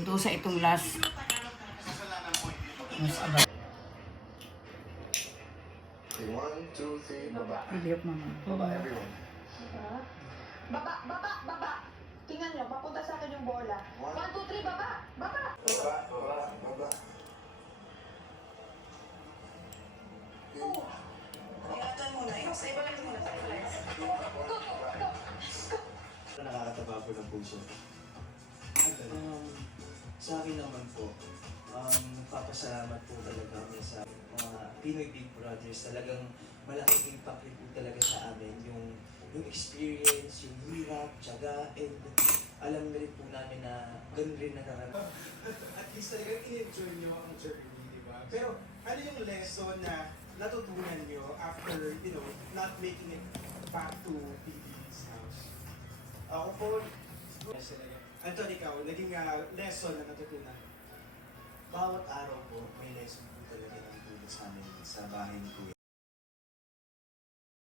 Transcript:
Ito sa itong last. Mas agad. 1, 2, 3, baba. Iliyok naman. Baba, everyone. Baba. Tingnan nyo, papunta sa akin yung bola. 1, 2, 3, baba. Baba. Ingatan muna. Sa ibalik muna. Nakakataba po ng puso. Sa akin naman po, nagpapasalamat po talaga kami sa mga Pinoy Big Brothers. Talagang malaking impact rin po talaga sa amin. Yung experience, yung hirap, tiyaga, and alam na rin po namin na ganun rin nakarating. At least talagang i-enjoy nyo ang journey, di ba? Pero ano yung lesson na natutunan nyo after, not making it back to PB's house? Ako po, Anton, ikaw, naging lesson na natutunan? Bawat araw po, may lesson po talaga ng tulad sa amin sa bahay ni Kuya.